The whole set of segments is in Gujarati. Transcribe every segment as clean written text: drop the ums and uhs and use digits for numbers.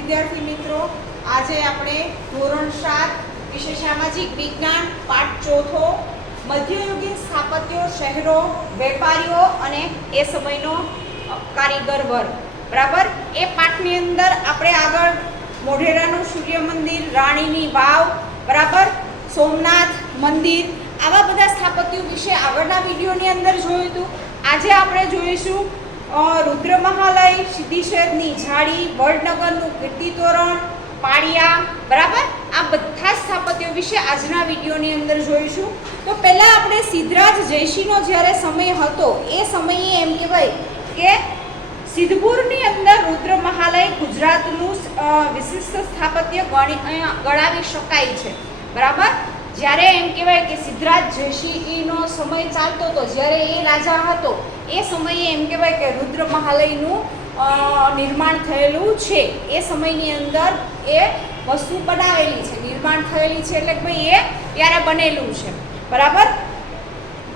વિદ્યાર્થી મિત્રો, આજે આપણે ધોરણ 7 વિષય સામાજિક વિજ્ઞાન પાઠ ચોથો મધ્યયુગીન સ્થાપત્યો, શહેરો, વેપારીઓ અને એ સમયનો કારીગર વર્ગ, બરાબર. એ પાઠની અંદર આપણે આગળ મોઢેરાનું સૂર્ય મંદિર, રાણીની વાવ, બરાબર, સોમનાથ મંદિર, આવા બધા સ્થાપત્યો વિશે આગળના વિડીયોની અંદર જોયું હતું. આજે આપણે જોઈશું રુદ્ર મહાલય, સિદ્ધિશેરની જાળી, વડનગરનું કીર્તિ તોરણ, પાળિયા, બરાબર. આ બધા સ્થાપત્યો વિશે આજના વિડીયોની અંદર જોઈશું. તો પહેલાં આપણે સિદ્ધરાજ જયસિંહનો જ્યારે સમય હતો એ સમયે એમ કહેવાય કે સિદ્ધપુરની અંદર રુદ્ર મહાલય ગુજરાતનું વિશિષ્ટ સ્થાપત્ય ગણાવી શકાય છે, બરાબર. જ્યારે એમ કહેવાય કે સિદ્ધરાજ જયસિંહનો સમય ચાલતો હતો, જ્યારે એ રાજા હતો એ સમયે એમ કહેવાય કે રુદ્ર મહાલયનું નિર્માણ થયેલું છે. એ સમયની અંદર એ વસ્તુ બનાવેલી છે, નિર્માણ થયેલી છે, એટલે કે ભાઈ એ ત્યારે બનેલું છે, બરાબર.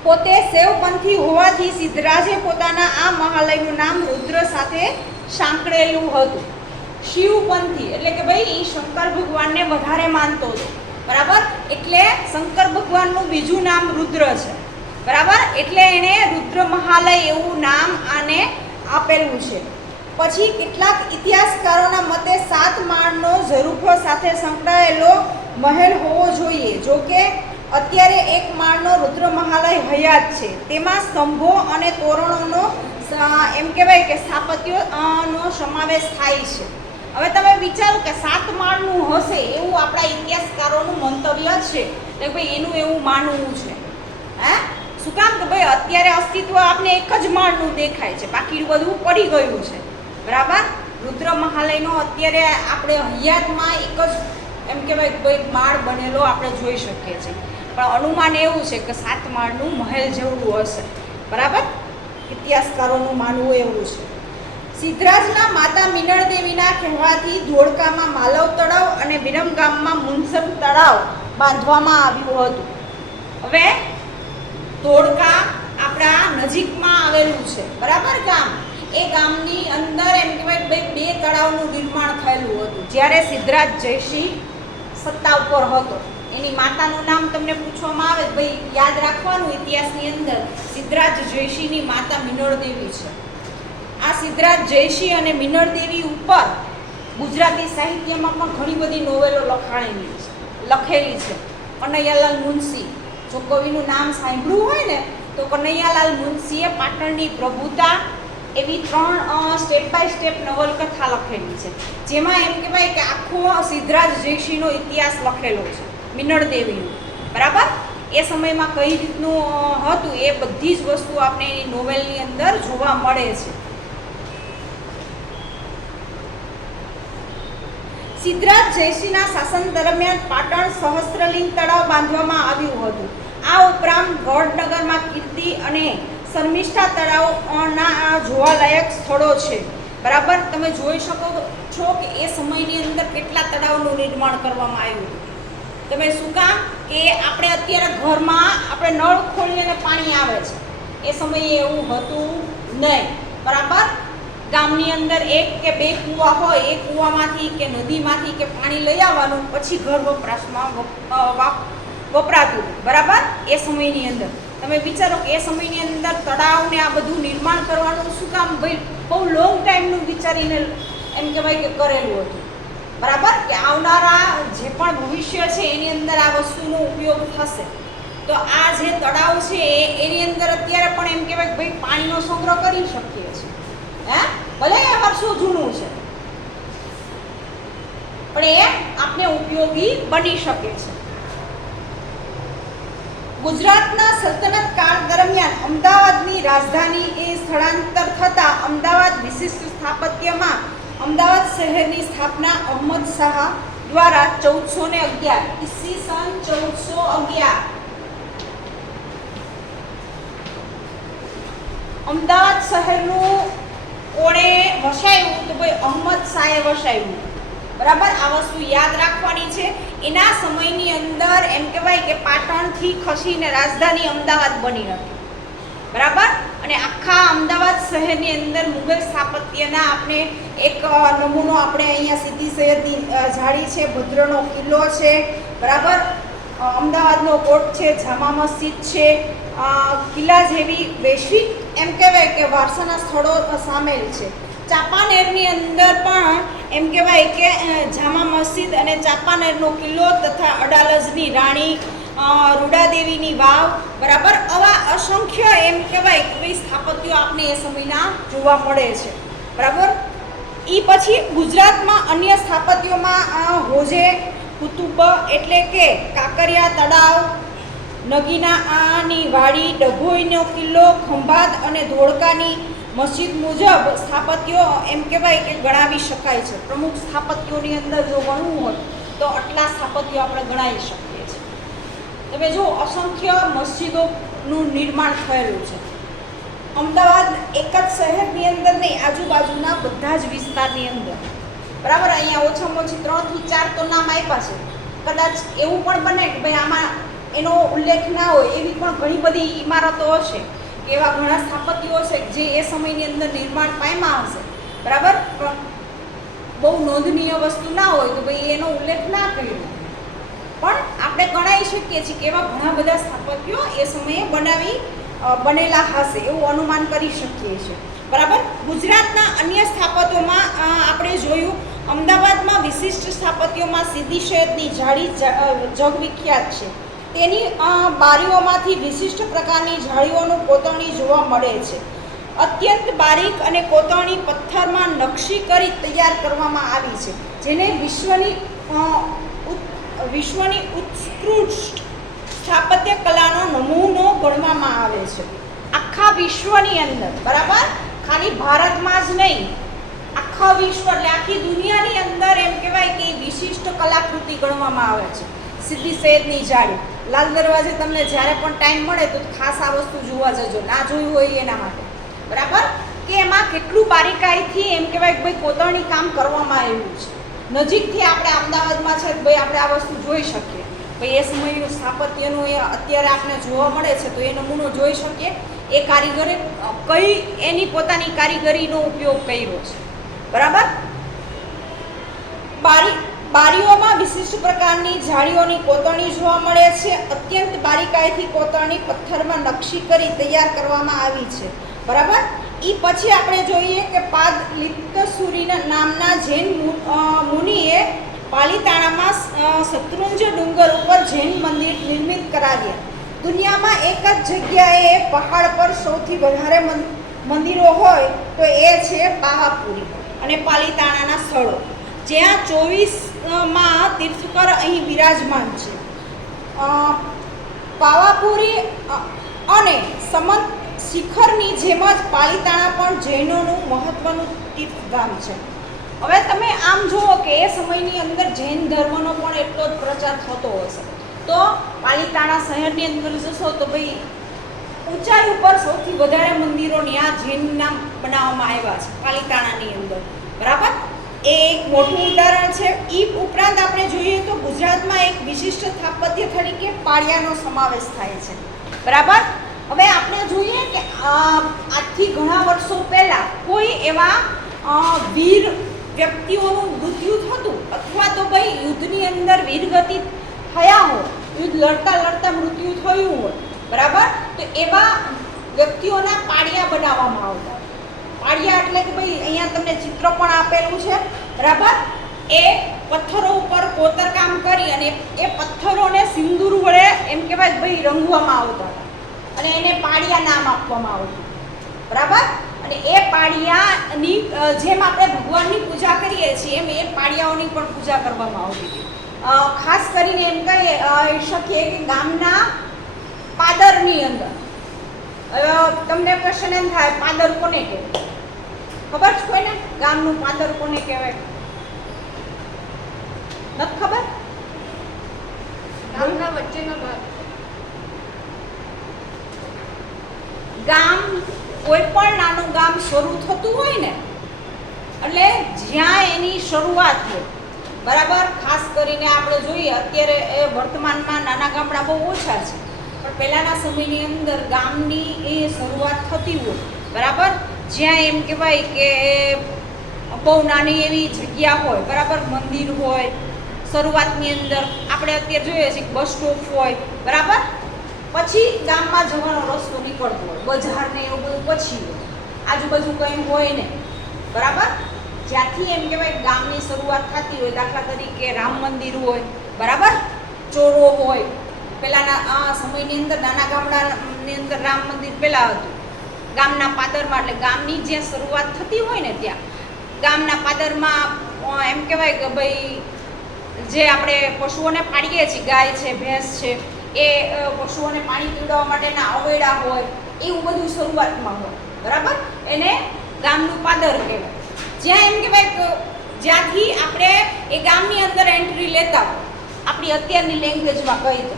પોતે શૈવપંથી હોવાથી સિદ્ધરાજે પોતાના આ મહાલયનું નામ રુદ્ર સાથે સાંકળેલું હતું. શિવપંથી એટલે કે ભાઈ એ શંકર ભગવાનને વધારે માનતો હતો, બરાબર. એટલે શંકર ભગવાનનું બીજું નામ રુદ્ર છે, બરાબર. એટલે એણે રુદ્ર મહાલય એવું નામ આને આપેલું છે. પછી કેટલાક ઇતિહાસકારોના મતે 7 માળનો ઝરૂખો સાથે સંકળાયેલો મહેલ હોવો જોઈએ. જો કે અત્યારે 1 માળનો રુદ્ર મહાલય હયાત છે. તેમાં સ્તંભો અને તોરણોનો એમ કહેવાય કે સ્થાપત્યોનો સમાવેશ થાય છે. હવે તમે વિચારો કે 7 માળનું હશે એવું આપણા ઇતિહાસકારોનું મંતવ્ય છે, એટલે ભાઈ એનું એવું માનવું છે. હે, શું કામ કે ભાઈ અત્યારે અસ્તિત્વ આપને 1 જ માળનું દેખાય છે, બાકી બધું પડી ગયું છે, બરાબર. રુદ્ર મહાલયનો અત્યારે આપણે હયાતમાં 1 જ એમ કહેવાય કે ભાઈ માળ બનેલો આપણે જોઈ શકીએ છીએ, પણ અનુમાન એવું છે કે 7 માળનું મહેલ જેવડું હશે, બરાબર. ઇતિહાસકારોનું માનવું એવું છે. સિદ્ધરાજના માતા મિનળ દેવીના કહેવાથી ધોળકામાં માલવ તળાવ અને વિરમગામમાં મુનસબ તળાવ બાંધવામાં આવ્યું હતું. હવે ધોળકા આપણા નજીકમાં આવેલું છે, બરાબર, ગામ. એ ગામની અંદર એમ કહેવાય બે તળાવનું નિર્માણ થયેલું હતું જ્યારે સિદ્ધરાજ જયસિંહ સત્તા ઉપર હતો. એની માતાનું નામ તમને પૂછવામાં આવે ભાઈ યાદ રાખવાનું ઇતિહાસની અંદર, સિદ્ધરાજ જયસિંહની માતા મિનળ દેવી છે. આ સિદ્ધરાજ જયસિંહ અને મિનળ દેવી ઉપર ગુજરાતી સાહિત્યમાં પણ ઘણી બધી નોવેલો લખેલી છે. કનૈયાલાલ મુનશી, જો કવિનું નામ સાંભળ્યું હોય ને તો કનૈયાલાલ મુનશીએ પાટણની પ્રભુતા એવી 3 સ્ટેપ બાય સ્ટેપ નવલકથા લખેલી છે, જેમાં એમ કહેવાય કે આખો સિદ્ધરાજ જયસિંહનો ઇતિહાસ લખેલો છે, મિનળ દેવીનો, બરાબર. એ સમયમાં કઈ રીતનું હતું એ બધી જ વસ્તુ આપણે એની નોવેલની અંદર જોવા મળે છે. સિદ્ધરાજ જયસિંહના શાસન દરમિયાન પાટણ સહસ્ત્રલિંગ તળાવ બાંધવામાં આવ્યું હતું. આ ઉપરાંત વડનગરમાં કીર્તિ અને શર્મિષ્ઠા તળાવના જોવાલાયક સ્થળો છે, બરાબર. તમે જોઈ શકો છો કે એ સમયની અંદર કેટલા તળાવનું નિર્માણ કરવામાં આવ્યું હતું. તમે શું કામ કે આપણે અત્યારે ઘરમાં આપણે નળ ખોલીએ અને પાણી આવે છે, એ સમયે એવું હતું નહીં, બરાબર. ગામની અંદર 1 કે 2 કૂવા હોય, એ કૂવામાંથી કે નદીમાંથી કે પાણી લઈ આવવાનું, પછી ઘર વપરાશમાં વપરાતું, બરાબર. એ સમયની અંદર તમે વિચારો કે એ સમયની અંદર તળાવને આ બધું નિર્માણ કરવાનું શું કામ ભાઈ બહુ લોંગ ટાઈમનું વિચારીને એમ કહેવાય કે કરેલું હતું, બરાબર. કે આવનારા જે પણ ભવિષ્ય છે એની અંદર આ વસ્તુનો ઉપયોગ થશે. તો આ જે તળાવ છે એની અંદર અત્યારે પણ એમ કહેવાય કે ભાઈ પાણીનો સંગ્રહ કરી શકીએ છીએ. હે, ભલે એ વર્ષો જૂનું છે પણ એ આપણે ઉપયોગી બની શકે છે. ગુજરાતના સલ્તનત કાળ દરમિયાન અમદાવાદની રાજધાની એ સ્થળાંતર થતાં અમદાવાદ વિશિષ્ટ સ્થાપત્યમાં અમદાવાદ શહેરની સ્થાપના અહમદ શાહ દ્વારા 1411 ઈસવીસન 1411 અમદાવાદ શહેરનું કોણે વસાવ્યું તો ભાઈ અહમદ શાહે વસાવ્યું, બરાબર. આ વસ્તુ યાદ રાખવાની છે. એના સમયની અંદર એમ કહેવાય કે પાટણથી ખસીને રાજધાની અમદાવાદ બની હતી, બરાબર. અને આખા અમદાવાદ શહેરની અંદર મુઘલ સ્થાપત્યના આપણે એક નમૂનો આપણે અહીંયા સીદી સૈયદની જાળી છે, ભદ્રનો કિલ્લો છે, બરાબર, અમદાવાદનો કોટ છે, જામા મસ્જિદ છે, કિલ્લા જેવી વૈશ્વિક એમ કહેવાય કે વારસાના સ્થળો સામેલ છે. ચાંપાનેરની અંદર પણ એમ કહેવાય કે જામા મસ્જિદ અને ચાંપાનેરનો કિલ્લો તથા અડાલજની રાણી, રૂડાદેવીની વાવ, બરાબર, આવા અસંખ્ય એમ કહેવાય કે ભાઈ સ્થાપત્યો આપણે એ સમયના જોવા મળે છે, બરાબર. એ પછી ગુજરાતમાં અન્ય સ્થાપત્યોમાં હોજે કુતુબ એટલે કે કાંકરિયા તળાવ, નગીનાની વાડી, ડભોઈનો કિલ્લો, ખંભાત અને ધોળકાની મસ્જિદ મુજબ સ્થાપત્યો એમ કહેવાય કે ગણાવી શકાય છે. પ્રમુખ સ્થાપત્યોની અંદર જો ગણવું હોય તો આટલા સ્થાપત્યો આપણે ગણાવી શકીએ છીએ. તમે જો અસંખ્ય મસ્જિદોનું નિર્માણ થયેલું છે. અમદાવાદ એક જ શહેરની અંદર નહીં, આજુબાજુના બધા જ વિસ્તારની અંદર, બરાબર. અહીંયા ઓછામાં ઓછી 3 થી 4 તો નામ આપ્યા છે. કદાચ એવું પણ બને કે ભાઈ આમાં એનો ઉલ્લેખ ના હોય એવી પણ ઘણી બધી ઇમારતો હશે, એવા ઘણા સ્થાપત્યો હશે જે એ સમયની અંદર નિર્માણ પામ્યા હશે, બરાબર. પણ બહુ નોંધનીય વસ્તુ ના હોય તો ભાઈ એનો ઉલ્લેખ ના કર્યો, પણ આપણે ગણાવી શકીએ છીએ કે એવા ઘણા બધા સ્થાપત્યો એ સમયે બનેલા હશે એવું અનુમાન કરી શકીએ છીએ, બરાબર. ગુજરાતના અન્ય સ્થાપત્યોમાં આપણે જોયું, અમદાવાદમાં વિશિષ્ટ સ્થાપત્યોમાં સીદી સૈયદની જાળી જગવિખ્યાત છે. તેની બારીઓમાંથી વિશિષ્ટ પ્રકારની જાળીઓનું કોતરણી જોવા મળે છે. અત્યંત બારીક અને કોતરણી પથ્થરમાં નકશી કરી તૈયાર કરવામાં આવી છે, જેને વિશ્વની ઉત્કૃષ્ટ સ્થાપત્ય કલાનો નમૂનો ગણવામાં આવે છે. આખા વિશ્વની અંદર, બરાબર, ખાલી ભારતમાં જ નહીં, આખા વિશ્વ એટલે આખી દુનિયાની અંદર એમ કહેવાય કે વિશિષ્ટ કલાકૃતિ ગણવામાં આવે છે સીદી સૈયદની જાળી. લાલ દરવાજે તમને જ્યારે પણ ટાઈમ મળે તો ખાસ આ વસ્તુ જોવા જજો, ના જોયું હોય એના માટે, બરાબર, કે એમાં કેટલું બારીકાઈથી એમ કહેવાય કે ભાઈ કોતરણી કામ કરવામાં આવ્યું છે. નજીકથી આપણે અમદાવાદમાં છે ભાઈ આપણે આ વસ્તુ જોઈ શકીએ, ભાઈ એ સમયનું સ્થાપત્યનું એ અત્યારે આપણે જોવા મળે છે તો એ નમૂનો જોઈ શકીએ. એ કારીગરે કઈ એની પોતાની કારીગરીનો ઉપયોગ કર્યો છે, બરાબર. બારીઓમાં વિશિષ્ટ પ્રકારની જાળીઓની કોતરણી જોવા મળે છે. અત્યંત બારીકાઈથી કોતરણી પથ્થરમાં નકશી કરી તૈયાર કરવામાં આવી છે, બરાબર. એ પછી આપણે જોઈએ કે પાદ લિપ્તસુરી નામના જૈન મુનિએ પાલિતાણામાં શત્રુંજય ડુંગર ઉપર જૈન મંદિર નિર્મિત કરાવ્યા. દુનિયામાં એક જ જગ્યાએ પહાડ પર સૌથી વધારે મંદિરો હોય તો એ છે પાવાપુરી અને પાલિતાણાના સ્થળો, જ્યાં 24 તીર્થકર અહીં બિરાજમાન છે. પાવાપુરી અને સમંત શિખરની જેમ જ પાલિતાણા પણ જૈનોનું મહત્વનું તીર્થધામ છે. હવે તમે આમ જુઓ કે એ સમયની અંદર જૈન ધર્મનો પણ એટલો જ પ્રચાર થતો હશે, તો પાલિતાણા શહેરની અંદર જશો તો ભાઈ ઊંચાઈ ઉપર સૌથી વધારે મંદિરો ત્યાં જૈનના બનાવવામાં આવ્યા છે પાલિતાણાની અંદર, બરાબર. એ એક મોટું ઉદાહરણ છે. એ ઉપરાંત આપણે જોઈએ તો ગુજરાતમાં એક વિશિષ્ટ સ્થાપત્ય તરીકે પાળિયાનો સમાવેશ થાય છે, બરાબર. હવે આપણે જોઈએ કે આજથી ઘણા વર્ષો પહેલાં કોઈ એવા વીર વ્યક્તિઓનું મૃત્યુ થતું અથવા તો ભાઈ યુદ્ધની અંદર વીરગતિ થયા હોય, યુદ્ધ લડતા મૃત્યુ થયું હોય, બરાબર, તો એવા વ્યક્તિઓના પાળિયા બનાવવામાં આવતા. પાળિયા એટલે કે ભાઈ અહીંયા તમને ચિત્ર પણ આપેલું છે, બરાબર. એ પથ્થરો ઉપર કોતરકામ કરી અને એ પથ્થરોને સિંદૂર વડે એમ કહેવાય ભાઈ રંગવામાં આવતા અને એને પાળિયા નામ આપવામાં આવતું, બરાબર. અને એ પાળિયાની જેમ આપણે ભગવાનની પૂજા કરીએ છીએ એમ એ પાળિયાઓની પણ પૂજા કરવામાં આવતી હતી. ખાસ કરીને એમ કહી શકીએ કે ગામના પાદરની અંદર તમને ક્વેશ્ચન એમ થાય પાદર કોને કહેવાય? ખબર છે કોઈને ગામનું પાદર કોને કહેવાય? નથી ખબર? ગામના વચ્ચેનો ભાગ. ગામ કોઈ પણ નાનું ગામ શરૂ થતું હોય ને એટલે જ્યાં એની શરૂઆત હોય, બરાબર. ખાસ કરીને આપણે જોઈએ અત્યારે એ વર્તમાનમાં નાના ગામડા બહુ ઓછા છે, પણ પહેલાંના સમયની અંદર ગામની એ શરૂઆત થતી હોય, બરાબર, જ્યાં એમ કહેવાય કે બહુ નાની એવી જગ્યા હોય, બરાબર, મંદિર હોય, શરૂઆતની અંદર આપણે અત્યારે જોઈએ છીએ બસ સ્ટોપ હોય, બરાબર, પછી ગામમાં જવાનો રસ્તો નીકળતો હોય, બજાર ને એવું બધું પછી હોય, આજુબાજુ કંઈ હોય ને, બરાબર, જ્યાંથી એમ કહેવાય ગામની શરૂઆત થતી હોય, દાખલા તરીકે રામ મંદિર હોય, બરાબર, ચોરો હોય, પહેલાંના આ સમયની અંદર નાના ગામડાની અંદર રામ મંદિર પહેલાં હતું, ગામના પાદરમાં, એટલે ગામની જ્યાં શરૂઆત થતી હોય ને ત્યાં ગામના પાદરમાં એમ કહેવાય કે ભાઈ જે આપણે પશુઓને પાડીએ છીએ, ગાય છે, ભેંસ છે, એ પશુઓને પાણી પીવડાવવા માટેના અવેડા હોય, એવું બધું શરૂઆતમાં હોય, બરાબર, એને ગામનું પાદર કહેવાય. જ્યાં એમ કહેવાય કે જ્યાંથી આપણે એ ગામની અંદર એન્ટ્રી લેતા હોય, આપણી અત્યારની લેંગ્વેજમાં કહી દો,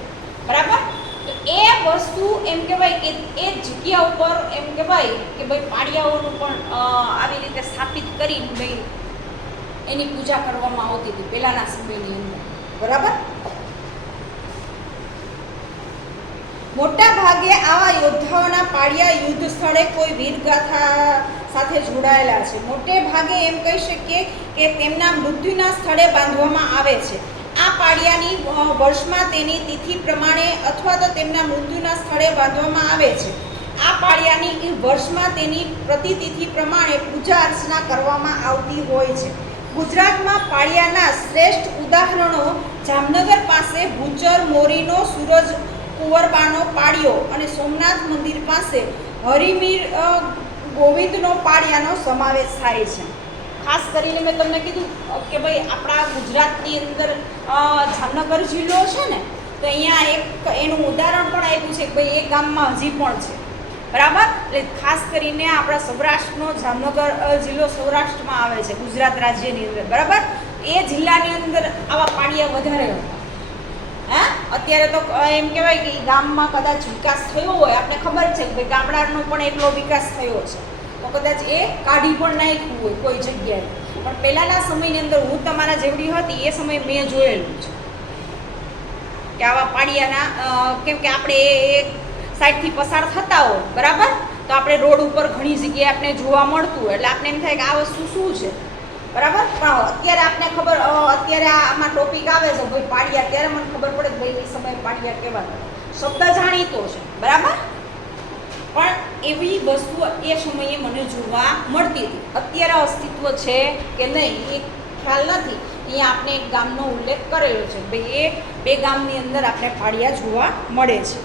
બરાબર, તો એ વસ્તુ એમ કહેવાય કે એ જગ્યા ઉપર એમ કહેવાય કે ભાઈ પાડિયાઓનું પણ આવી રીતે સ્થાપિત કરીને ભાઈ એની પૂજા કરવામાં આવતી હતી પહેલાંના સમયની અંદર, બરાબર. મોટા ભાગે આવા યોદ્ધાઓના પાડિયા યુદ્ધ સ્થળે કોઈ વીરગાથા સાથે જોડાયેલા છે. મોટે ભાગે એમ કહી શકીએ કે તેમના મૃત્યુના સ્થળે બાંધવામાં આવે છે. આ પાડિયાની વર્ષમાં તેની તિથિ પ્રમાણે અથવા તો તેમના મૃત્યુના સ્થળે બાંધવામાં આવે છે. આ પાડિયાની વર્ષમાં તેની પ્રતિતિથિ પ્રમાણે પૂજા અર્ચના કરવામાં આવતી હોય છે. ગુજરાતમાં પાડિયાના શ્રેષ્ઠ ઉદાહરણો જામનગર પાસે ભૂચર મોરીનો સૂરજ કુંવરબાનો પાડિયો અને સોમનાથ મંદિર પાસે હરિમીર ગોવિંદનો પાડિયાનો સમાવેશ થાય છે. ખાસ કરીને મેં તમને કીધું કે ભાઈ આપણા ગુજરાતની અંદર જામનગર જિલ્લો છે ને, તો અહીંયા એક એનું ઉદાહરણ પણ આપ્યું છે કે ભાઈ એ ગામમાં હજી પણ છે, બરાબર. એટલે ખાસ કરીને આપણા સૌરાષ્ટ્રનો જામનગર જિલ્લો સૌરાષ્ટ્રમાં આવે છે ગુજરાત રાજ્યની અંદર, બરાબર. એ જિલ્લાની અંદર આવા પાડિયા વધારે હતા. હા, અત્યારે તો એમ કહેવાય કે ગામમાં કદાચ વિકાસ થયો હોય, આપણે ખબર છે કે ભાઈ ગામડાનો પણ એટલો વિકાસ થયો છે, તો કદાચ એ કાઢી પણ નાખ્યું હોય કોઈ જગ્યાએ, પણ પહેલાંના સમયની અંદર હું તમારા જેવડી હતી એ સમયે મેં જોયેલું છે કે આવા પાડિયાના, કેમ કે આપણે એ સાઈડથી પસાર થતા હોય, બરાબર, તો આપણે રોડ ઉપર ઘણી જગ્યાએ આપણે જોવા મળતું હોય, એટલે આપણે એમ થાય કે આ વસ્તુ શું છે, બરાબર. પણ અત્યારે આપણે ખબર, અત્યારે આમાં ટોપિક આવે છે ભાઈ પાડિયા, ત્યારે મને ખબર પડે કે ભાઈ એ સમયે પાડિયા કહેવાતા, શબ્દ જાણીતો છે, બરાબર, પણ એવી વસ્તુ એ સમયે મને જોવા મળતી હતી. અત્યારે અસ્તિત્વ છે કે નહીં એ ખ્યાલ નથી. અહીંયા આપણે એક ગામનો ઉલ્લેખ કરેલો છે, ભાઈ એ બે ગામની અંદર આપણે પાડિયા જોવા મળે છે.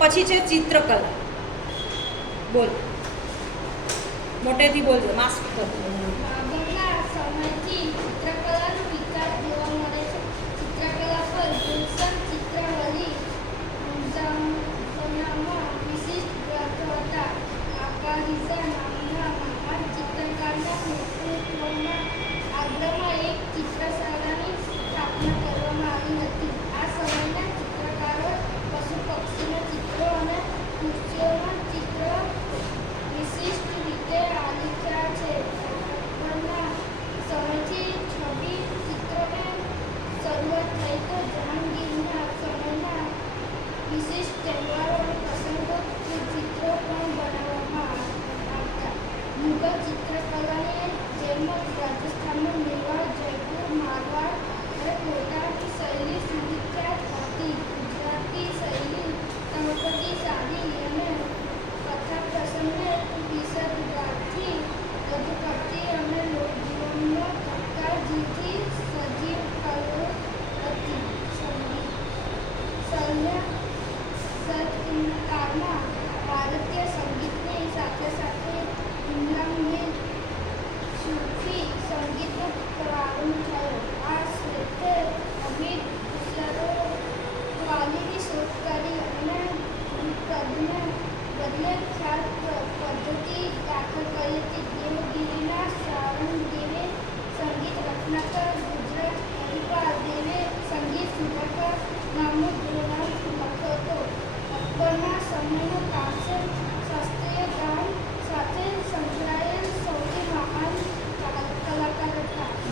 પછી છે ચિત્રકલા. બોલ, મોટેથી બોલજો, માસ્ક પર.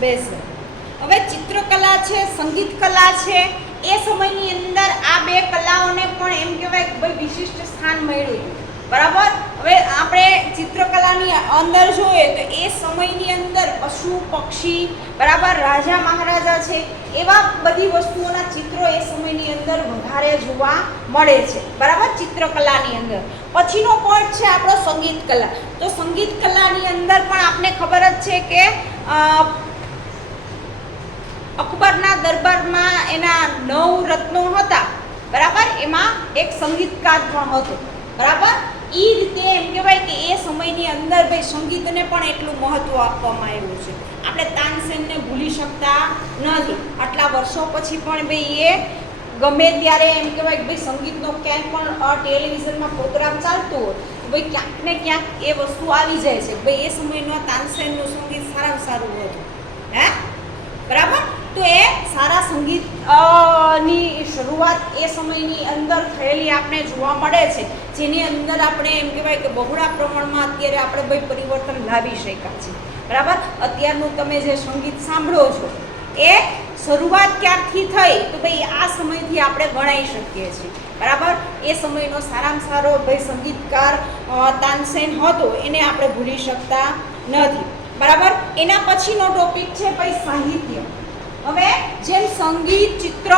બેસ. હવે ચિત્રકલા છે, સંગીત કલા છે, એ સમયની અંદર આ બે કલાઓને પણ એમ કહેવાય કે ભાઈ વિશિષ્ટ સ્થાન મળ્યું, બરાબર. હવે આપણે ચિત્રકલાની અંદર જોઈએ તો એ સમયની અંદર પશુ પક્ષી, બરાબર, રાજા મહારાજા છે, એવા બધી વસ્તુઓના ચિત્રો એ સમયની અંદર વધારે જોવા મળે છે, બરાબર, ચિત્રકલાની અંદર. પછીનો પોઈન્ટ છે આપણો સંગીત કલા. તો સંગીત કલાની અંદર પણ આપને ખબર જ છે કે અકબરના દરબારમાં એના 9 રત્નો હતા, બરાબર, એમાં એક સંગીતકાર પણ હતો, બરાબર. એ રીતે એમ કહેવાય કે એ સમયની અંદર ભાઈ સંગીતને પણ એટલું મહત્વ આપવામાં આવ્યું છે. આપણે તાનસેનને ભૂલી શકતા નથી. આટલા વર્ષો પછી પણ ભાઈ એ ગમે ત્યારે એમ કહેવાય કે ભાઈ સંગીતનો ક્યાંક પણ ટેલિવિઝનમાં પ્રોગ્રામ ચાલતો હોય તો ભાઈ ક્યાંક ને ક્યાંક એ વસ્તુ આવી જાય છે ભાઈ એ સમયનું તાનસેનનું સંગીત સારામાં સારું હતું, હે, બરાબર. તો એ સારા સંગીત ની શરૂઆત એ સમયની અંદર થયેલી આપણે જોવા મળે છે, જેની અંદર આપણે એમ કહેવાય કે બહોળા પ્રમાણમાં અત્યારે આપણે ભાઈ પરિવર્તન લાવી શક્યા છે, બરાબર. અત્યારનું તમે જે સંગીત સાંભળો છો એ શરૂઆત ક્યારથી થઈ તો ભાઈ આ સમયથી આપણે ગણાવી શકીએ છીએ, બરાબર. એ સમયનો સારામાં સારો ભાઈ સંગીતકાર તાનસેન હતો, એને આપણે ભૂલી શકતા નથી, બરાબર. એના પછીનો ટોપિક છે ભાઈ સાહિત્ય. હવે જેમ સંગીત ચિત્ર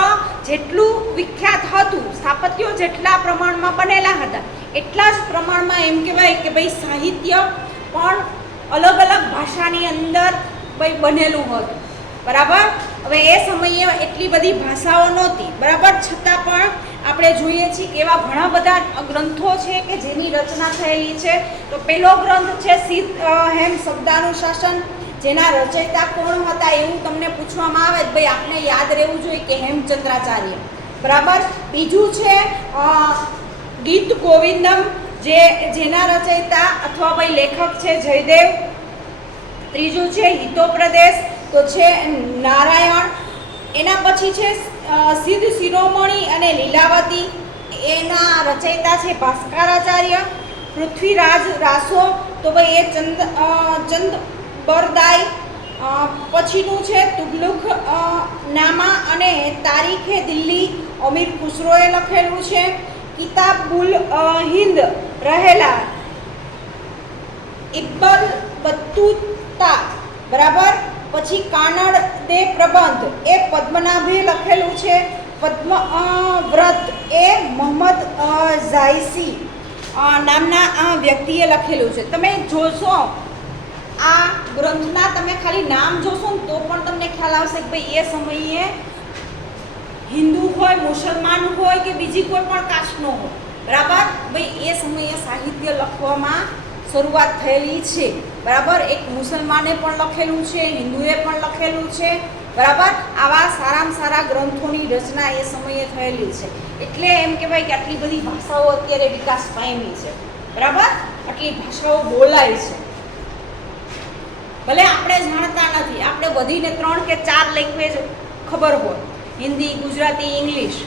જેટલું વિખ્યાત હતું, સ્થાપત્યો જેટલા પ્રમાણમાં બનેલા હતા, એટલા જ પ્રમાણમાં એમ કહેવાય કે ભાઈ સાહિત્ય પણ અલગ અલગ ભાષાની અંદર ભાઈ બનેલું હતું, બરાબર. હવે એ સમયે એટલી બધી ભાષાઓ નહોતી, બરાબર, છતાં પણ આપણે જોઈએ છીએ કે એવા ઘણા બધા ગ્રંથો છે કે જેની રચના થયેલી છે. તો પહેલો ગ્રંથ છે હેમ શબ્દાનુશાસન, જેના રચયિતા કોણ હતા એવું તમને પૂછવામાં આવે ભાઈ આપણે યાદ રહેવું જોઈએ કે હેમચંદ્રાચાર્ય, બરાબર. બીજું છે ગીત ગોવિંદમ, જેના રચયિતા અથવા ભાઈ લેખક છે જયદેવ. ત્રીજું છે હિતોપ્રદેશ, તો છે નારાયણ. એના પછી છે સિદ્ધ શિરોમણી અને લીલાવતી, એના રચયિતા છે ભાસ્કરાચાર્ય. પૃથ્વીરાજ રાસો, તો ભાઈ એ ચંદ બરદાઈ. પછીનું છે તુગલુક નામા અને તારીખે દિલ્હી, અમીર ખુસરોએ લખેલું છે. કિતાબુલ હિન્દ રહેલા ઇબ્બલ બતુતા, બરાબર. પછી કાનડ દે પ્રબંધ એ પદ્મનાભે લખેલું છે. પદ્મવ્રત એ મોહમ્મદ ઝાયસી નામના વ્યક્તિએ લખેલું છે. તમે જોશો આ ગ્રંથના તમે ખાલી નામ જોશો ને તો પણ તમને ખ્યાલ આવશે કે ભાઈ એ સમયે હિન્દુ હોય, મુસલમાન હોય કે બીજી કોઈ પણ કાસ્ટનો હોય, બરાબર, ભાઈ એ સમયે સાહિત્ય લખવામાં શરૂઆત થયેલી છે, બરાબર. એક મુસલમાને પણ લખેલું છે, હિન્દુએ પણ લખેલું છે, બરાબર. આવા સારામાં સારા ગ્રંથોની રચના એ સમયે થયેલી છે. એટલે એમ કહેવાય કે આટલી બધી ભાષાઓ અત્યારે વિકાસ પામી છે, બરાબર. આટલી ભાષાઓ બોલાય છે. ભલે આપણે જાણતા નથી, આપણે વધીને 3 કે 4 લેંગ્વેજ ખબર હોય, હિન્દી, ગુજરાતી, ઇંગ્લિશ,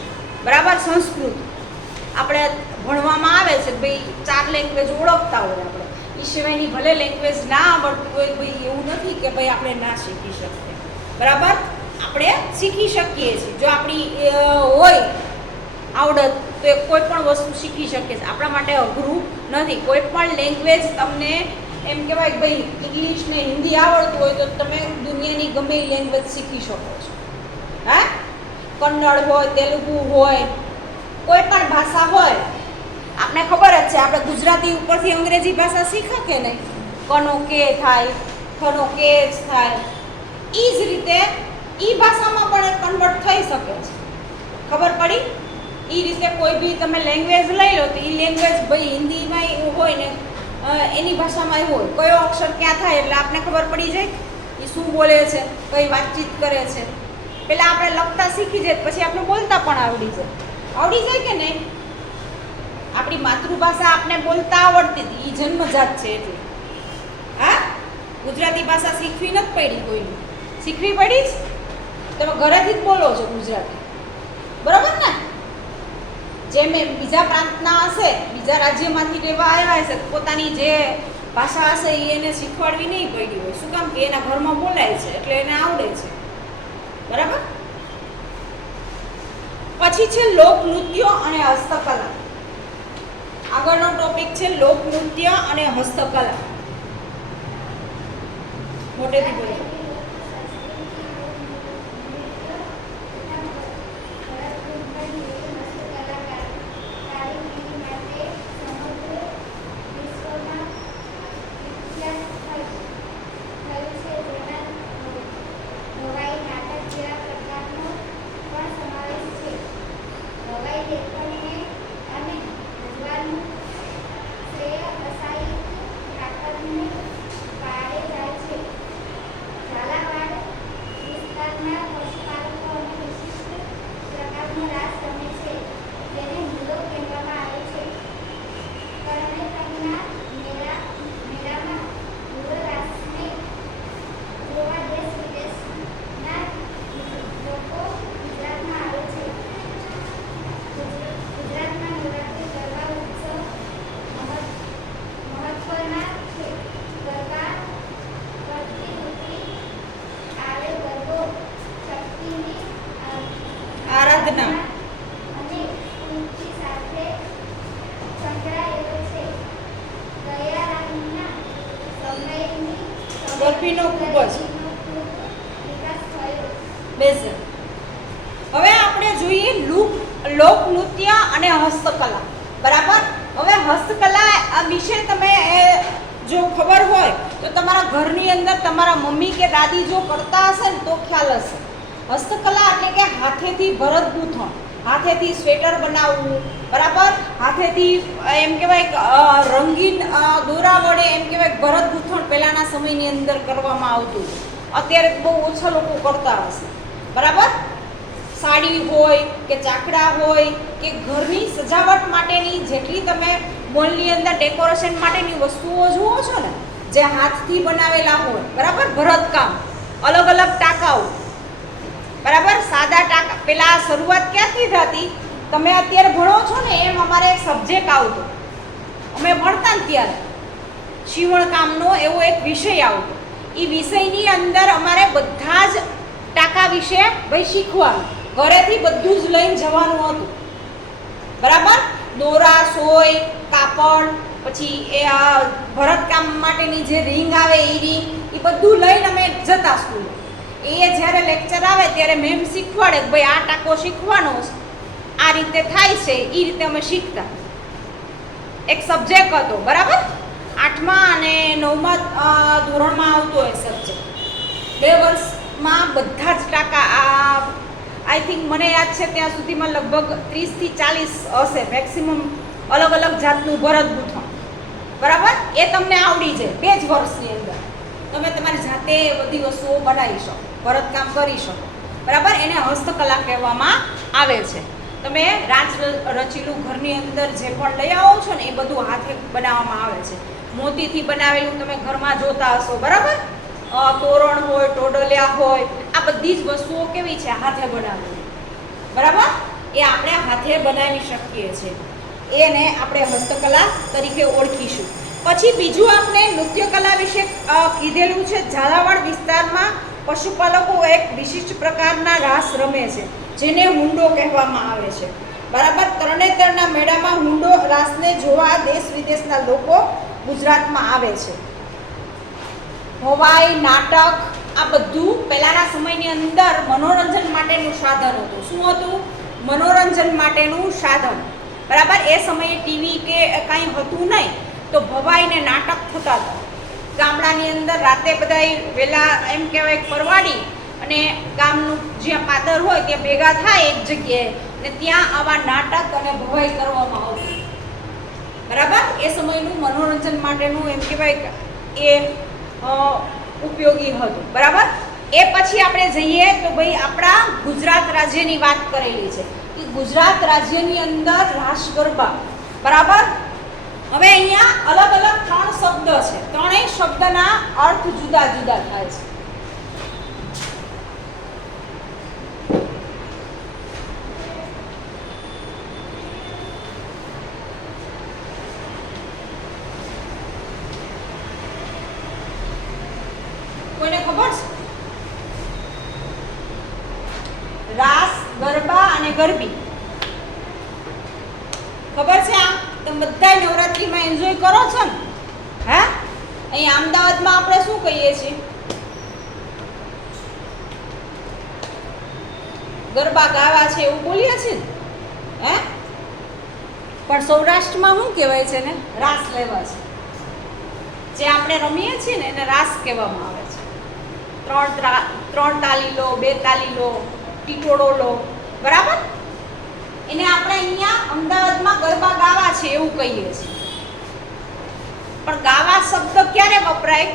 બરાબર, સંસ્કૃત આપણે ભણવામાં આવે છે ભાઈ 4 લેંગ્વેજ ઓળખતા હોય આપણે. એ સિવાયની ભલે લેંગ્વેજ ના આવડતું હોય ભાઈ એવું નથી કે ભાઈ આપણે ના શીખી શકીએ, બરાબર. આપણે શીખી શકીએ છીએ જો આપણી હોય આવડત તો કોઈ પણ વસ્તુ શીખી શકીએ છીએ. આપણા માટે અઘરું નથી. કોઈ પણ લેંગ્વેજ તમને એમ કહેવાય કે ભાઈ ઇંગ્લિશ ને હિન્દી આવડતું હોય તો તમે દુનિયાની ગમે એ લેંગ્વેજ શીખી શકો છો, હા. કન્નડ હોય, તેલુગુ હોય, કોઈ પણ ભાષા હોય. આપણે ખબર જ છે આપણે ગુજરાતી ઉપરથી અંગ્રેજી ભાષા શીખા કે નહીં, કનો કે થાય, ખનો કે થાય, એ જ રીતે એ ભાષામાં પણ કન્વર્ટ થઈ શકે છે. ખબર પડી? એ રીતે કોઈ બી તમે લેંગ્વેજ લઈ લો તો એ લેંગ્વેજ ભાઈ હિન્દીમાં એવું હોય ને એની ભાષામાં એવું હોય, કયો અક્ષર ક્યાં થાય એટલે આપણે ખબર પડી જાય એ શું બોલે છે, કઈ વાતચીત કરે છે. પહેલાં આપણે લખતા શીખી જાય પછી આપણે બોલતા પણ આવડી જાય કે નહીં. આપણી માતૃભાષા આપણે બોલતા આવડતી હતી, એ જન્મજાત છે. એટલે હા, ગુજરાતી ભાષા શીખવી નથી પડી, કોઈની શીખવી પડી જ. તમે ઘરેથી જ બોલો છો ગુજરાતી, બરાબર ને. જેમ બીજા પ્રાંતના હશે, બીજા રાજ્યમાંથી રહેવા આવ્યા હશે, પોતાની જે ભાષા હશે એ એને શીખવાડવી નહીં પડી હોય. શું કામ કે એના ઘરમાં બોલાય છે એટલે એને આવડે છે, બરાબર. પછી છે લોકનૃત્યો અને હસ્તકલા. આગળનો ટોપિક છે લોકનૃત્ય અને હસ્તકલા. મોટેથી બોલો. ગરબીનો ખૂબ જ બેઝ. હવે આપણે જોઈએ લોકનૃત્ય અને હસ્તકલા. બરાબર. હવે હસ્તકલા વિશે તમે જો ખબર હોય તો તમારા ઘરની અંદર તમારા મમ્મી કે દાદી જો કરતા હશે ને તો ખ્યાલ હશે. હસ્તકલા એટલે કે હાથેથી ભરત ગૂંથણ, હાથેથી સ્વેટર બનાવવું. બરાબર. હાથેથી એમ કહેવાય રંગીન દોરા વડે એમ કહેવાય ભરત ગૂંથણ પહેલાંના સમયની અંદર કરવામાં આવતું. અત્યારે બહુ ઓછા લોકો કરતા હશે. બરાબર. સાડી હોય કે ચાકડા હોય કે ઘરની સજાવટ માટેની જેટલી તમે મોલની અંદર ડેકોરેશન માટેની વસ્તુઓ જુઓ છો ને, જે હાથથી બનાવેલા હોય. બરાબર. ભરતકામ, અલગ અલગ ટાંકાઓ. બરાબર. સાદા ટાંકા પેલા શરૂઆત ક્યાંથી થતી? તમે અત્યારે ભણો છો ને એમ અમારે એક સબ્જેક્ટ આવતો. અમે ભણતા ને ત્યારે સીવણકામનો એવો એક વિષય આવતો. એ વિષયની અંદર અમારે બધા જ ટાંકા વિશે ભાઈ શીખવાનું. ઘરેથી બધું જ લઈને જવાનું હતું. બરાબર. દોરા, સોય, કાપડ, પછી એ ભરતકામ માટેની જે રીંગ આવે એ રીંગ, એ બધું લઈને અમે જતા સ્કૂલે. એ જ્યારે લેક્ચર આવે ત્યારે મેમ શીખવાડે કે ભાઈ આ ટાંકો શીખવાનો છે, આ રીતે થાય છે, એ રીતે અમે શીખતા. એક સબ્જેક્ટ હતો. બરાબર. 8મા અને 9મા ધોરણમાં આવતો એ સબ્જેક્ટ. 2 વર્ષમાં બધા જ ટાંકા આઈ થિંક મને યાદ છે ત્યાં સુધીમાં લગભગ 30 થી 40 હશે મેક્સિમમ અલગ અલગ જાતનું ભરત ગૂંથણ. બરાબર. એ તમને આવડી જાય 2 જ વર્ષની અંદર. તમે તમારી જાતે બધી વસ્તુઓ બનાવી શકો, ભરતકામ કરી શકો. બરાબર. એને હસ્તકલા કહેવામાં આવે છે. તમે રચીલું ઘરની અંદર જે પણ લઈ આવો છો ને એ બધું હાથે બનાવવામાં આવે છે. મોતીથી બનાવેલું તમે ઘરમાં જોતા હશો. બરાબર. તોરણ હોય, ટોડલિયા હોય, આ બધી જ વસ્તુઓ કેવી છે? હાથે બનાવેલી. બરાબર. એ આપણે હાથે બનાવી શકીએ છીએ. એને આપણે હસ્તકલા તરીકે ઓળખીશું. પછી બીજું આપણે નૃત્યકલા વિશે કીધેલું છે. ઝાલાવાડ વિસ્તારમાં પશુપાલકો એક વિશિષ્ટ પ્રકારના રાસ રમે છે, જેને હુંડો કહેવામાં આવે છે. બરાબર. તરણેતરના મેળામાં હુંડો રાસને જોવા દેશ વિદેશના લોકો ગુજરાતમાં આવે છે. ભવાઈ, નાટક, આ બધું પહેલાના સમયની અંદર મનોરંજન માટેનું સાધન હતું. શું હતું? મનોરંજન માટેનું સાધન. બરાબર. એ સમયે ટીવી કે કાંઈ હતું નહીં, તો ભવાઈ ને નાટક થતા હતા. ગામડાની અંદર રાતે બધા વહેલા એમ કહેવાય પરવાડી અને ગામનું જ્યાં પાદર હોય ત્યાં ભેગા થાય એક જગ્યાએ, ને ત્યાં આવા નાટક અને ભવાઈ કરવામાં આવતી. બરાબર. એ સમયનું મનોરંજન માટેનું એમ કહેવાય એ ઉપયોગી હતું. બરાબર. એ પછી આપણે જઈએ તો ભાઈ આપણા ગુજરાત રાજ્યની વાત કરેલી છે કે ગુજરાત રાજ્યની અંદર રાસ ગરબા. બરાબર. હવે અહીંયા અલગ અલગ 3 શબ્દ છે. ત્રણેય શબ્દના અર્થ જુદા જુદા થાય છે. કોઈને ખબર છે? અને ગરબી. ખબર છે? આ તમે બધા નવરાત્રીમાં એન્જોય કરો છો ને? હા, અહીંયા અમદાવાદમાં આપણે શું કહીએ છીએ? ગરબા ગાવા છે એવું બોલીએ છીએ ને? હે, પણ સૌરાષ્ટ્રમાં શું કહેવાય છે ને? રાસ લેવા છે. જે આપણે રમીએ છીએ ને એને રાસ કહેવામાં આવે છે. ત્રણ તાલી લો, 2 તાલી લો, ટીટોળો લો, બરાબર? એને આપણે અહીંયા અમદાવાદમાં ગરબા ગાવા છે એવું કહીએ છીએ. પણ ગાવા શબ્દ ક્યારે વપરાય?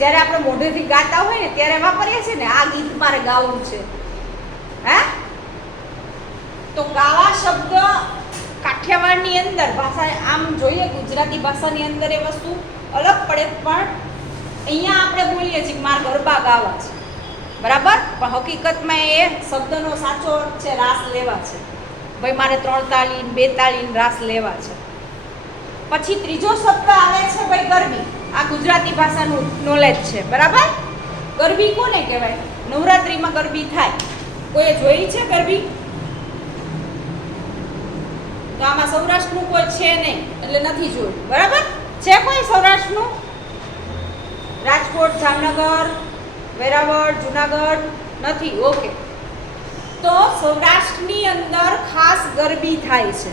જ્યારે આપણે મોઢેથી ગાતા હોય ને ત્યારે વાપરીએ છીએ ને, આ ગીત મારે ગાવું છે. હે, તો ગાવા શબ્દ કાઠિયાવાડની અંદર ભાષા આમ જોઈએ ગુજરાતી ભાષાની અંદર એ વસ્તુ અલગ પડે, પણ અહીંયા આપણે બોલીએ છીએ કે મારે ગરબા ગાવા છે, બરાબર? પણ હકીકતમાં એ શબ્દનો સાચો અર્થ છે રાસ લેવા છે. ભાઈ મારે 3 તાળી 2 તાળી રાસ લેવા છે. પછી ત્રીજો શબ્દ આવે છે ભાઈ ગરબી. આ ગુજરાતી ભાષાનું નોલેજ છે, બરાબર? ગરબી કોને કહેવાય? નવરાત્રીમાં ગરબી થાય. કોઈએ જોઈ છે ગરબી? તો આમાં સૌરાષ્ટ્રનું કોઈ છે નહીં એટલે નથી જોયું, બરાબર? છે કોઈ સૌરાષ્ટ્રનું? રાજકોટ, જામનગર, વેરાવળ, જુનાગઢ નથી. ઓકે, તો સૌરાષ્ટ્રની અંદર ખાસ ગરબી થાય છે.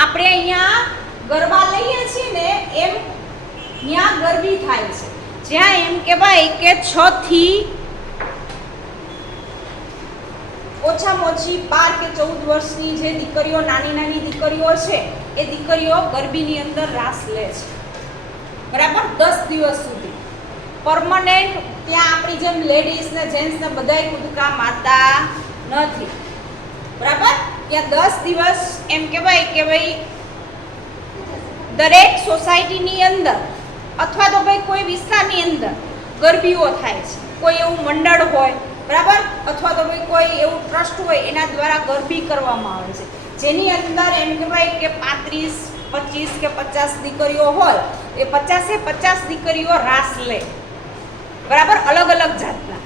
આપણે અહીંયા ગરબા લઈએ છીએ ને એમ ત્યાં ગરબી થાય છે. જ્યાં એમ કહેવાય કે 6 થી ઓછામાં ઓછી 12 કે 14 વર્ષની જે દીકરીઓ, નાની દીકરીઓ છે એ દીકરીઓ ગરબીની અંદર રાસ લે છે, બરાબર? 10 દિવસ સુધી પરમનન્ટ. ત્યાં આપણી જેમ લેડીઝ ને જેન્ટ્સ ને બધાય કૂદકા મારતા નથી, બરાબર? ત્યાં 10 દિવસ એમ કહેવાય કે ભાઈ દરેક સોસાયટીની અંદર અથવા તો ભાઈ કોઈ વિસ્તારની અંદર ગરબીઓ થાય છે. કોઈ એવું મંડળ હોય, બરાબર, અથવા તો ભાઈ કોઈ એવું ટ્રસ્ટ હોય એના દ્વારા ગરબી કરવામાં આવે છે, જેની અંદર એમ કહેવાય કે 35, 25 કે 50 દીકરીઓ હોય. એ 50 દીકરીઓ રાસ લે, બરાબર? અલગ અલગ જાતના.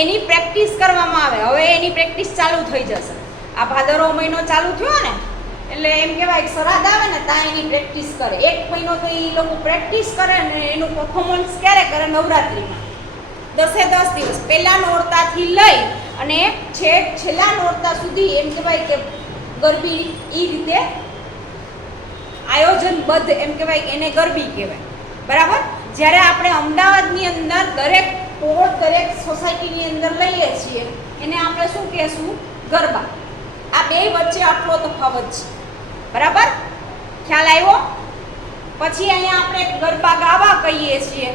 એની પ્રેક્ટિસ કરવામાં આવે. હવે એની પ્રેક્ટિસ ચાલુ થઈ જશે. આ ભાદરવો મહિનો ચાલુ થયો ને એટલે એમ કહેવાય કે શ્રાદ્ધ આવે ને ત્યાં એની પ્રેક્ટિસ કરે. 1 મહિનો તો એ લોકો પ્રેક્ટિસ કરે ને એનું પરફોર્મન્સ ક્યારે કરે? નવરાત્રિમાં 10 દિવસ પહેલા નોરતાથી લઈ અને છેલ્લા નોરતા સુધી એમ કહેવાય કે ગરબી એ રીતે આયોજનબદ્ધ એમ કહેવાય કે એને ગરબી કહેવાય, બરાબર? જ્યારે આપણે અમદાવાદની અંદર દરેક સોસાયટીની અંદર લઈએ છીએ એને આપણે શું કહેશું? ગરબા. આ બે વચ્ચે આટલો તફાવત છે, બરાબર? ખ્યાલ આવ્યો? પછી અહીંયા આપણે ગરબા ગાવા કહીએ છીએ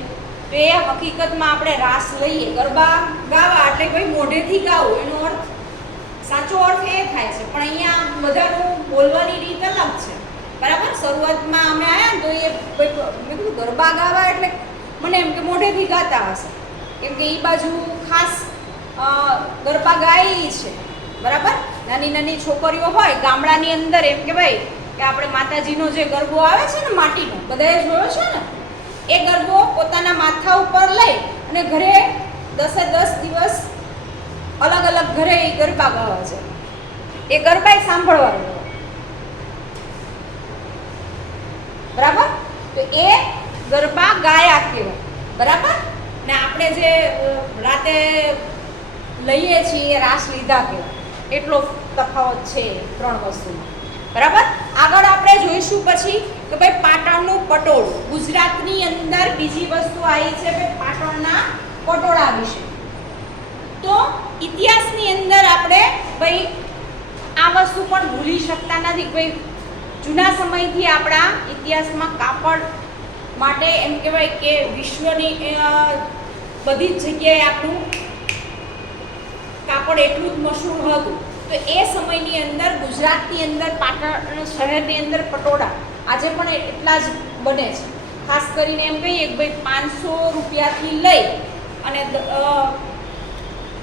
તો એ હકીકતમાં આપણે રાસ લઈએ. ગરબા ગાવા એટલે કોઈ મોઢેથી ગાવું, એનો અર્થ સાચો અર્થ એ થાય છે, પણ અહીંયા બધાનું બોલવાની રીત અલગ છે, બરાબર? શરૂઆતમાં અમે આવ્યા ને તો એ મેં કીધું ગરબા ગાવા એટલે મને એમ કે મોઢેથી ગાતા હશે, કેમ કે એ બાજુ ખાસ ગરબા ગાય છે, બરાબર? નાની છોકરીઓ હોય ગામડાની અંદર એમ કે ભાઈ કે આપણે માતાજીનો જે ગરબો આવે છે ને માટીનો, બધાએ જોયો છે ને? એ ગરબો પોતાના માથા ઉપર લઈ અને ઘરે 10 દિવસ અલગ અલગ ઘરે એ ગરબા ગાવા છે. એ ગરબા સાંભળવાનું, બરાબર? તો એ ગરબા ગાયા કહેવાય, બરાબર? ને આપણે જે રાતે લઈએ છીએ રાસ લીધા કહેવાય. એટલો તફાવત છે 3 વસ્તુમાં, બરાબર? આગળ આપણે જોઈશું પછી કે ભાઈ પાટણનું પટોળું. ગુજરાતની અંદર બીજી વસ્તુ આવી છે ભાઈ પાટણના પટોળા વિશે. તો ઇતિહાસની અંદર આપણે ભાઈ આ વસ્તુ પણ ભૂલી શકતા નથી. ભાઈ જૂના સમયથી આપણા ઇતિહાસમાં કાપડ માટે એમ કહેવાય કે વિશ્વની બધી જ જગ્યાએ આપણું કાપડ એટલું જ મશહૂર હતું. તો એ સમયની અંદર ગુજરાતની અંદર પાટણ શહેરની અંદર પટોળા આજે પણ એટલા જ બને છે. ખાસ કરીને એમ કહીએ કે ભાઈ 500 રૂપિયાથી લઈ અને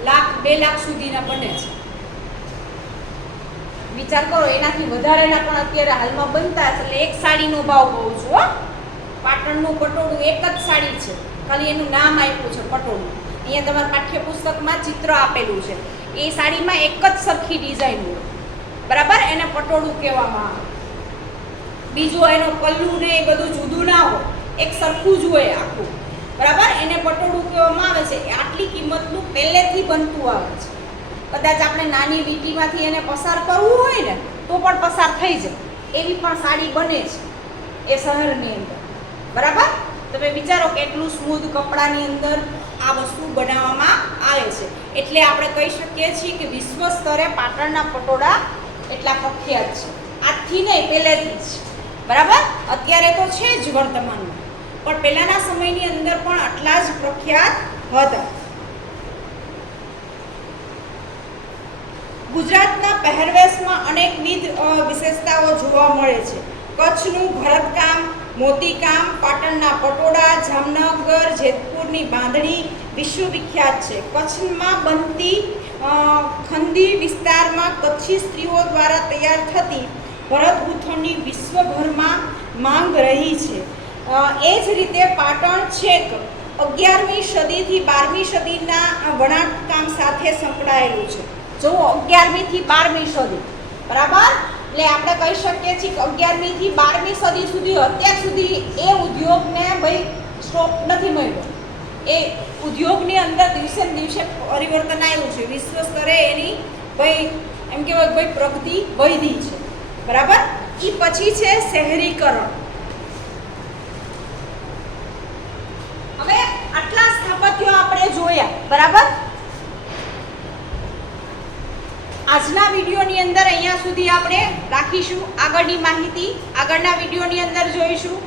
લાખ 2 લાખ સુધીના બને છે. વિચાર કરો, એનાથી વધારેના પણ અત્યારે હાલમાં બનતા છે. એટલે એક સાડીનો ભાવ કહું છું હો. પાટણનું પટોળું એક જ સાડી છે, ખાલી એનું નામ આપ્યું છે પટોળું. અહીંયા તમારા પાઠ્યપુસ્તકમાં ચિત્ર આપેલું છે. એ સાડીમાં એક જ સરખી ડિઝાઇન હોય, બરાબર, એને પટોળું કહેવામાં આવે. બીજું એનો પલ્લું ને એ બધું જુદું ના હોય, એક સરખું જ હોય આખું, બરાબર, એને પટોળું કહેવામાં આવે છે. આટલી કિંમતનું પહેલેથી બનતું આવે છે. કદાચ આપણે નાની વીંટીમાંથી એને પસાર કરવું હોય ને તો પણ પસાર થઈ જાય એવી પણ સાડી બને છે એ શહેરની અંદર, બરાબર. તમે વિચારો કેટલું સ્મૂધ કપડાની અંદર આ વસ્તુ બનાવવામાં આવે છે. એટલે આપણે કહી શકીએ છીએ કે વિશ્વ સ્તરે પાટણના પટોળા એટલા પ્રખ્યાત છે. આજથી નહીં, પહેલેથી જ, બરાબર. અત્યારે તો છે જ વર્તમાનમાં, પણ પહેલાના સમયની અંદર પણ આટલા જ પ્રખ્યાત હતા. ગુજરાતના પહેરવેશમાં અનેકવિધ વિશેષતાઓ જોવા મળે છે. કચ્છનું ભરતકામ, મોતીકામ, પાટણના પટોળા, જામનગર, જેતપુરની બાંધણી વિશ્વવિખ્યાત છે. કચ્છમાં બનતી ખંદી વિસ્તારમાં કચ્છી સ્ત્રીઓ દ્વારા તૈયાર થતી ભરત ગૂંથણની વિશ્વભરમાં માંગ રહી છે. એ જ રીતે પાટણ છેક 11મી સદીથી 12મી સદીના વણાટકામ સાથે સંકળાયેલું છે. જો 11મી થી 12મી સદી, બરાબર. એટલે આપણે કહી શકીએ છીએ કે 11મી થી 12મી સદી સુધી, અત્યાર સુધી એ ઉદ્યોગને ભાઈ સ્ટોપ નથી મળ્યો. એ ઉદ્યોગની અંદર દિવસે ને દિવસે પરિવર્તન આવ્યું છે. વિશ્વ સ્તરે એની ભાઈ એમ કહેવાય ભાઈ પ્રગતિ વધી છે, બરાબર. એ પછી છે શહેરીકરણ. હવે આટલા સ્થાપત્યો આપણે જોયા, બરાબર. આજના વિડીયોની અંદર અહીંયા સુધી આપણે રાખીશું. આગળની માહિતી આગળના વિડીયોની અંદર જોઈશું.